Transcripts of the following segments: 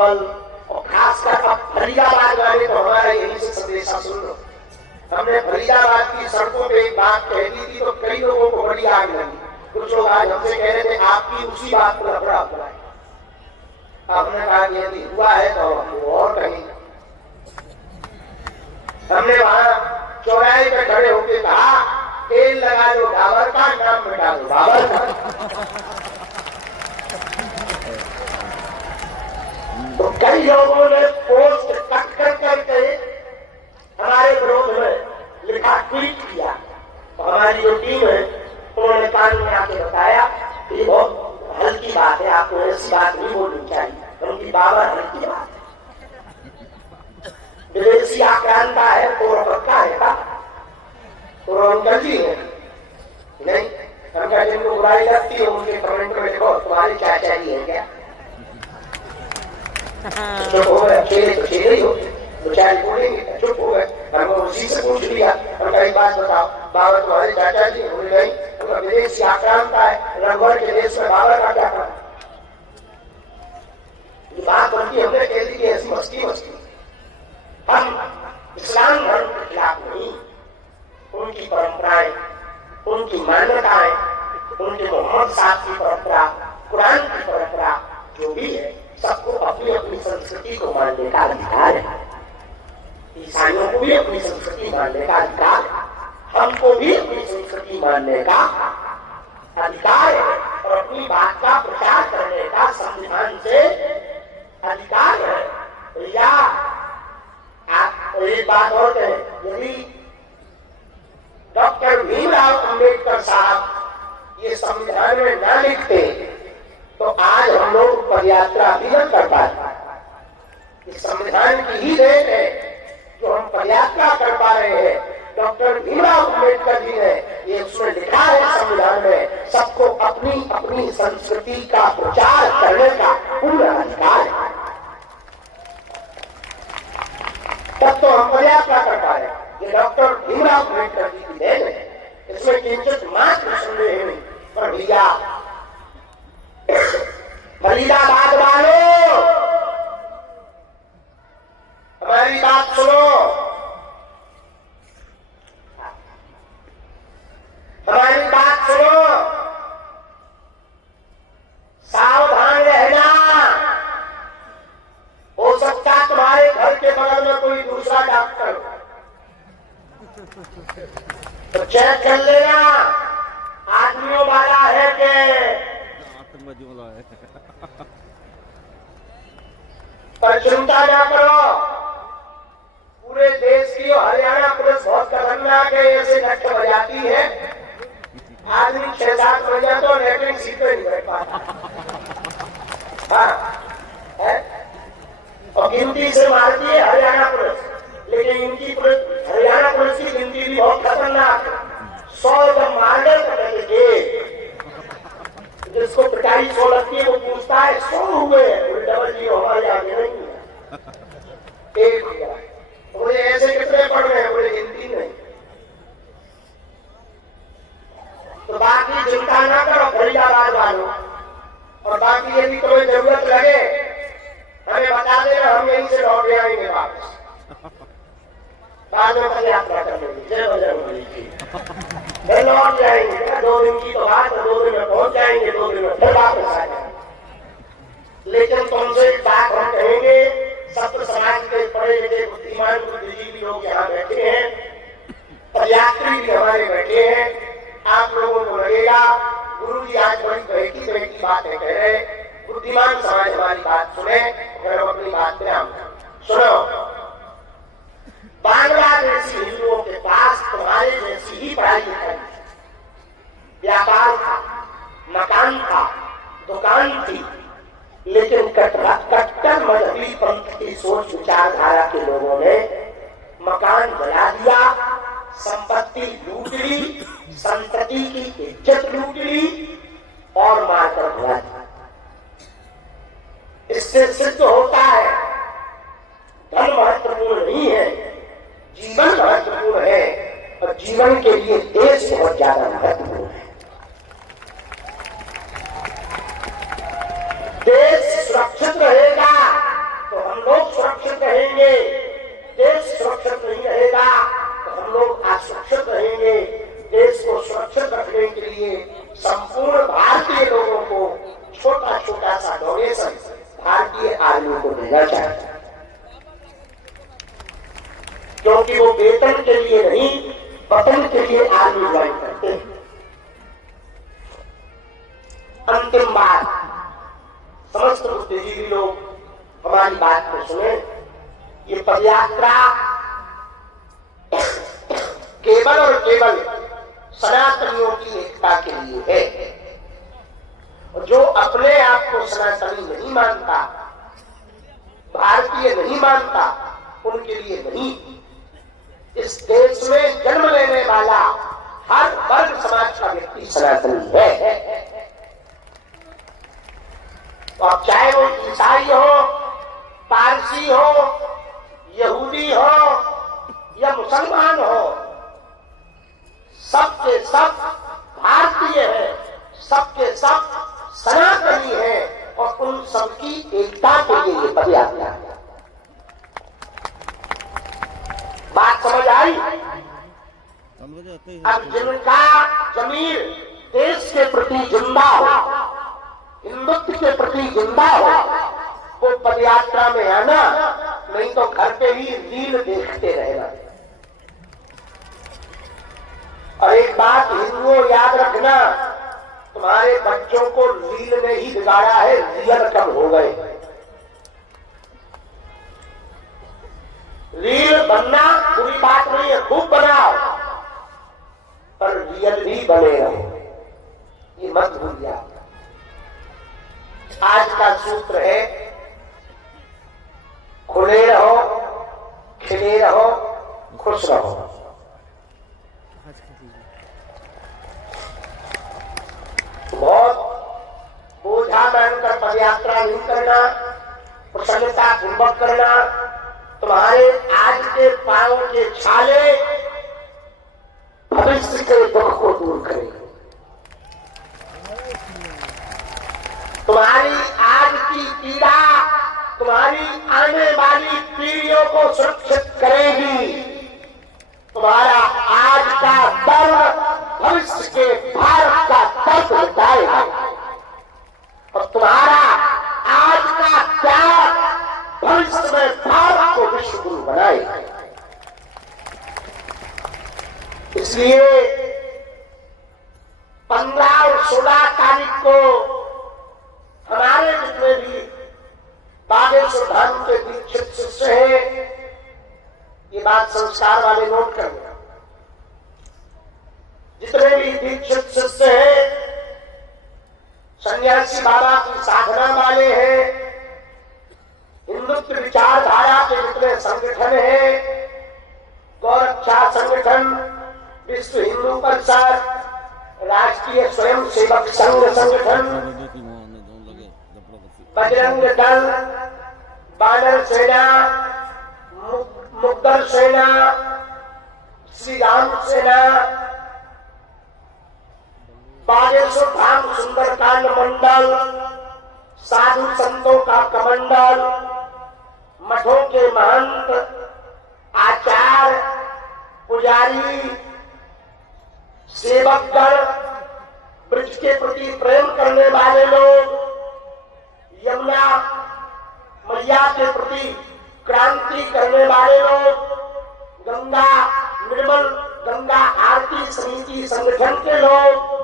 अरवल और खासकर अब फरीदाबाद वाले तो हमारा यही से संदेशा सुन लो। हमने फरीदाबाद की सड़कों पे एक बात कह दी थी तो कई लोगों को बड़ी आग लगी। कुछ लोग आज हमसे कह रहे थे आपकी उसी बात पर लफड़ा हुआ है। आपने कहा यदि हुआ है तो हम और कहीं। हमने वहां चौराहे पे खड़े होकर कहा तेल लगा दो डाबर का, नाम मिटा दो बाबर का। तो कई लोगों ने पोस्ट कट कर करके हमारे विरोध में लिखा, ट्वीट किया। तो हमारी जो टीम है उन्होंने कान में आके बताया कि बहुत हल्की बात है, आपको ऐसी बात नहीं बोलनी चाहिए, उनकी बाबर हल्की बात है, विदेशी आक्रांता है, पक्का है का तो उनका जी है नहीं। हमका जिनको बुराई लगती है उनके कमेंट में देखो तुम्हारे चाचा जी है क्या, चुप हो गए, अकेले तो अकेले ही हो, दो चार बोलेंगे चुप हो गए। हमको उसी से पूछ लिया, हमका एक बात बताओ बाबा तुम्हारे चाचा जी बोले नहीं, उनका विदेशी आक्रांता है, रघुवर के देश में बाबा का क्या काम। बात बनती हमने कह दी कि ऐसी मस्ती मस्ती। हम इस्लाम धर्म के खिलाफ नहीं, उनकी परंपराएं, उनकी मान्यताएं, उनके मोहम्मद साहब की परंपरा, कुरान की परंपरा जो भी है, सबको अपनी अपनी संस्कृति को मानने का अधिकार है। ईसाइयों को भी अपनी संस्कृति मानने का अधिकार है, हमको भी अपनी संस्कृति मानने का अधिकार है और अपनी बात का प्रचार करने का संविधान से अधिकार है। या आप एक बात और कहें, यदि डॉक्टर भीमराव अंबेडकर साहब ये संविधान में न लिखते तो आज हम लोग पदयात्रा भी न कर पाते। इस संविधान की ही देन है जो हम पदयात्रा कर पा रहे हैं। डॉक्टर भीमराव अंबेडकर जी ने ये उसमें लिखा है संविधान में, सबको अपनी अपनी संस्कृति का प्रचार करने का पूरा अधिकार है, तब तो हम पदयात्रा कर पा रहे हैं। ये डॉक्टर भीमराव अंबेडकर जी की देन है, इसमें किंचित मात्र संदेह नहीं। पर भैया फरीदाबाद वालों हमारी बात सुनो, हमारी बात सुनो, सावधान रहना। हो सकता तुम्हारे घर के बगल में कोई दूसरा डॉक्टर तो चेक कर लेना आदमियों वाला है कि पर चिंता ना करो, पूरे देश की हरियाणा पुलिस बहुत खतरनाक है, ऐसे नट बजाती है आदमी 6-7 बजे तो लेटरिन सीट पे नहीं बैठ पाता। हाँ है? और गिनती से मारती है हरियाणा पुलिस, लेकिन इनकी पुलिस, हरियाणा पुलिस की गिनती भी बहुत खतरनाक है। 100 जब मार गए तो कहते जिसको पिटाई 100 लगती है वो पूछता है 100 हुए, बोले डबल जी हमारे आगे नहीं है, एक हुआ। बोले ऐसे कितने पड़ गए, बोले गिनती नहीं। तो बाकी चिंता ना करो फरीदाबाद वालों, और बाकी यदि कोई जरूरत लगे हमें बता देना, हम यहीं से लौट आएंगे वापस, बाद में पदयात्रा कर लेंगे। जय बजरंगबली की, फिर लौट जाएंगे। 2 दिन की तो बात है, 2 दिन में पहुंच जाएंगे, 2 दिन में फिर वापस आ जाएंगे। लेकिन तुमसे एक बात हम कहेंगे, सत्य समाज के पढ़े लिखे बुद्धिमान बुद्धिजीवी लोग यहाँ बैठे हैं, पदयात्री भी हमारे बैठे हैं। आप लोगों को लगेगा गुरु जी आज बड़ी बहकी बहकी बातें कह रहे, बुद्धिमान समाज हमारी बात सुने, अगर हम अपनी बात पे हम सुनो। बांग्लादेशी हिंदुओं के पास तुम्हारे जैसी ही पढ़ाई लिखाई, व्यापार था, मकान था, दुकान थी, लेकिन कट्टर मजहबी पंथ की सोच विचारधारा के लोगों ने मकान जला दिया, संपत्ति लूट ली, संतति की इज्जत लूट ली और मारकर भगा दिया। इससे सिद्ध होता है धन महत्वपूर्ण नहीं है, जीवन महत्वपूर्ण है, और जीवन के लिए देश बहुत ज्यादा महत्वपूर्ण है। देश सुरक्षित रहेगा डोनेशन भारतीय आर्मी को देना चाहिए, क्योंकि वो वेतन के लिए नहीं वतन के लिए आर्मी ज्वाइन करते हैं। अंतिम बात, समस्त बुद्धिजीवी लोग हमारी बात को सुने। ये पदयात्रा केवल और केवल सनातनियों की एकता के लिए है, और जो अपने आप को सनातनी नहीं मानता, भारतीय नहीं मानता, उनके लिए नहीं। इस देश में जन्म लेने वाला हर वर्ग समाज का व्यक्ति सनातनी है। तो अब चाहे वो ईसाई हो, पारसी हो, यहूदी हो या मुसलमान हो, सबके सब भारतीय है, सबके सब सनातनी है, और उन सबकी एकता के लिए ये पदयात्रा है। बात समझ आई? अब जिनका जमीर देश के प्रति जिंदा हो, हिंदुत्व के प्रति जिंदा हो, वो पदयात्रा में आना, नहीं तो घर पे ही रील देखते रहना। और एक बात हिंदुओं याद रखना, तुम्हारे बच्चों को रील ने ही बिगाड़ा है, रियल कम हो गए। रील बनना बुरी बात नहीं है, खूब बनाओ, पर रियल भी बने रहो, ये मत भूल जाओ। आज का सूत्र है, खुले रहो, खिले रहो, खुश रहो। बहुत बोझा मानकर पदयात्रा नहीं करना, प्रसन्नता पूर्वक करना। तुम्हारे आज के पांव के छाले भविष्य के दुख को दूर करेंगे। तुम्हारी आज की पीड़ा तुम्हारी आने वाली पीढ़ियों को सुरक्षित करेगी। तुम्हारा आज का दर्द भविष्य के भारत का दर्द मिटाएगा, और तुम्हारा आज का त्याग भविष्य में भारत को विश्व गुरु बनाएगा। इसलिए 15 और 16 तारीख को हमारे जितने भी बागेश्वर धाम के दीक्षित शिष्य हैं, ये बात संस्कार वाले नोट कर लें। जितने भी दीक्षित शिष्य हैं, सन्यासी बाबा की साधना वाले हैं, हिंदुत्व विचारधारा के जितने संगठन हैं, गौरक्षा संगठन, विश्व हिंदू परिषद, राष्ट्रीय स्वयं सेवक संघ संगठन, बजरंग दल, बानर सेना, मुक्तर सेना, श्री राम सेना, बागेश्वर धाम सुंदरकांड मंडल, साधु संतों का कमंडल, मठों के महंत, आचार्य, पुजारी, सेवक दल, ब्रज के प्रति प्रेम करने वाले लोग, यमुना मैया के प्रति क्रांति करने वाले लोग, गंगा निर्मल गंगा आरती समिति संगठन के लोग,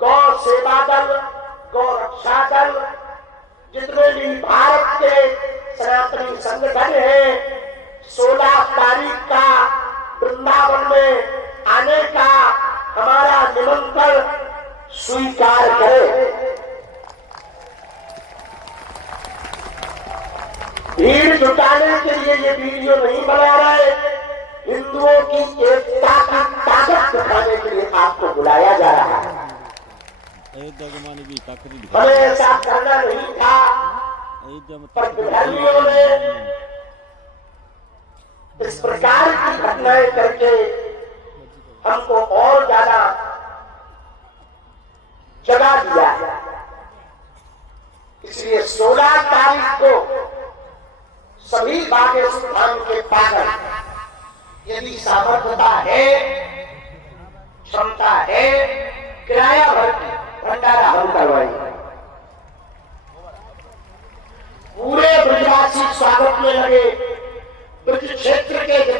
गौ सेवा दल, गौ रक्षा दल, जितने भी भारत के सनातनी संगठन हैं, 16 तारीख का वृंदावन में आने का हमारा निमंत्रण स्वीकार करें। भीड़ जुटाने के लिए ये वीडियो नहीं बना रहे, हिंदुओं की एकता की ताकत दिखाने के लिए आपको बुलाया जा रहा है। हमें ऐसा करना नहीं था, पर विधायियों ने इस प्रकार की घटनाएं करके हमको और ज्यादा जगा दिया है। इसलिए 16 तारीख को सभी बागेश्वर धाम के पागल, यदि सामर्थ्यता है, क्षमता है, किराया भर के भंडारा हम करवाएंगे।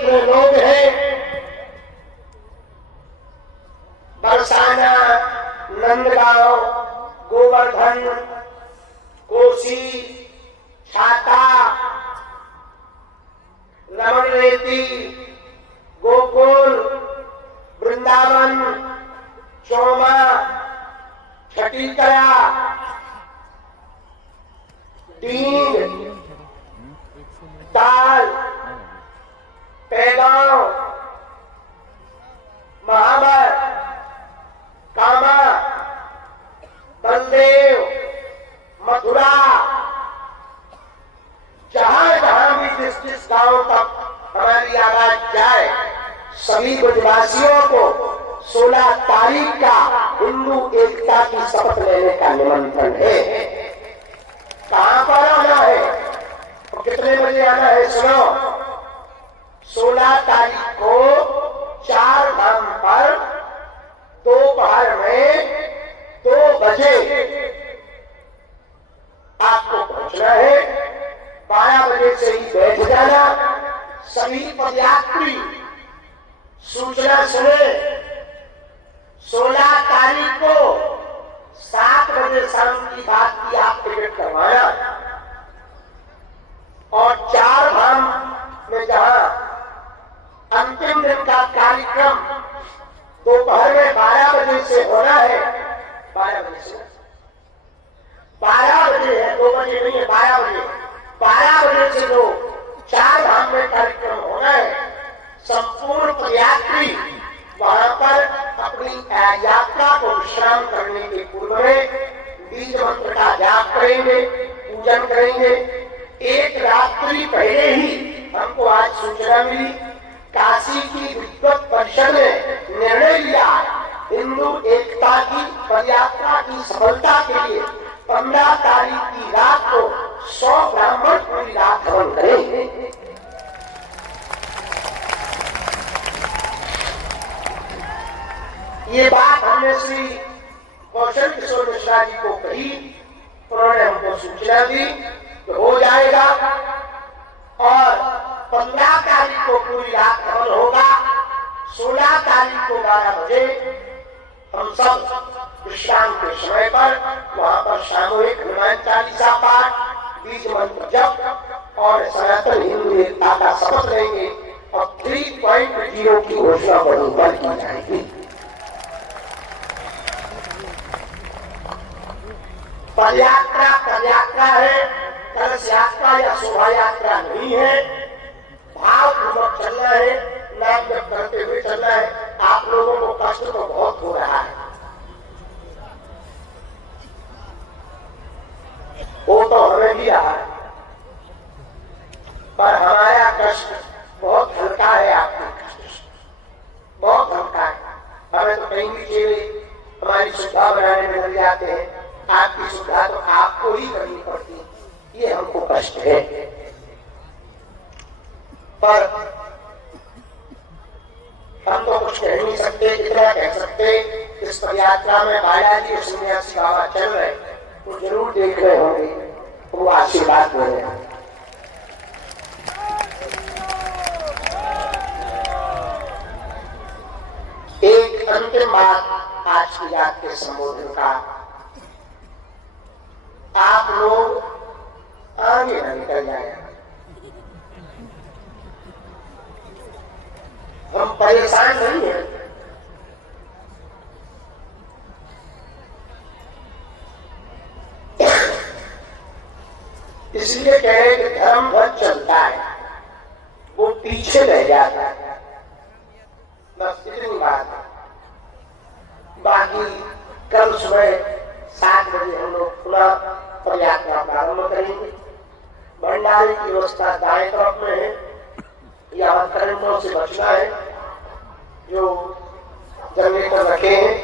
जितने लोग हैं, बरसाना, नंदगांव, गोवर्धन, कोसी, छाता, रमण रेती, गोकुल, वृंदावन, चौमा, छठीकरा, डींग, ताल, पैगांव, महावर, कामा, बलदेव, मथुरा, जहां जहां भी जिस गांव तक हमारी आवाज जाए, सभी ब्रजवासियों को 16 तारीख का हिंदू एकता की शपथ लेने का निमंत्रण है। कहां पर आना है और कितने बजे आना है? सुनो, 16 तारीख को 4 धाम पर दोपहर में 2 बजे आपको पहुंचना है। 12 बजे से ही बैठ जाना। सभी पदयात्री सूचना सुने, 16 तारीख को 7 बजे शाम की बात की आप टिकट करवाना और 4 धाम में जहां अंतिम दिन का कार्यक्रम दोपहर में 12 बजे से होना है, 12 बजे से 12 बजे है, 2 बजे नहीं है, 12 बजे, 12 बजे से जो 4 धाम में कार्यक्रम होना है, संपूर्ण पदयात्री वहां पर अपनी यात्रा को विश्राम करने के पूर्व में बीज मंत्र का जाप करेंगे, पूजन करेंगे। एक रात्रि पहले ही हमको आज सूचना मिली, काशी की विद्वत परिषद ने निर्णय लिया हिंदू एकता की पदयात्रा की सफलता के लिए 15 तारीख की रात को 100 ब्राह्मण पूरी रात हवन करेंगे। ये बात हमने श्री कौशल किशोर मिश्रा जी को कही, उन्होंने हमको सूचना दी कि हो जाएगा और 15 तारीख को पूरी रात हवन होगा। 16 तारीख को 12 बजे हम सब विश्राम के समय पर वहां पर सामूहिक हनुमान चालीसा पाठ, बीज मंत्र जप और सनातन हिंदू एकता का शपथ लेंगे और 3.0 की घोषणा बड़ी की जाएगी। पदयात्रा है, कलश यात्रा या शोभा यात्रा नहीं है। भाव पूर्वक चलना है, नाम जप करते हुए चलना है। आप लोगों को कष्ट तो बहुत हो रहा है, वो तो हमें भी रहा है, पर हमारा कष्ट बहुत हल्का है। आपका कष्ट बहुत हल्का है। हमें तो कहीं भी चेहरे हमारी सुविधा बनाने में लग जाते हैं, आपकी सुविधा तो आपको ही करनी पड़ती है, ये हमको कष्ट है। पर हम तो कुछ कह नहीं सकते, इतना कह सकते इस पदयात्रा में बालाजी और सन्यासी बाबा चल रहे, वो जरूर देख रहे होंगे, वो आशीर्वाद दे रहे हैं। एक अंतिम बात आज की रात के संबोधन का, आप लोग आगे न निकल जाए। हम परेशान नहीं हैं, इसलिए कह रहे कि धर्म बहुत चलता है, वो पीछे रह जाता है, बस इतनी बात है। बाकी कल सुबह 7 बजे हम लोग पुनः पदयात्रा प्रारंभ करेंगे। भंडारे की व्यवस्था दाएं तरफ में है, यहाँ करंटों से बचना है। जो जनरेटर रखे हैं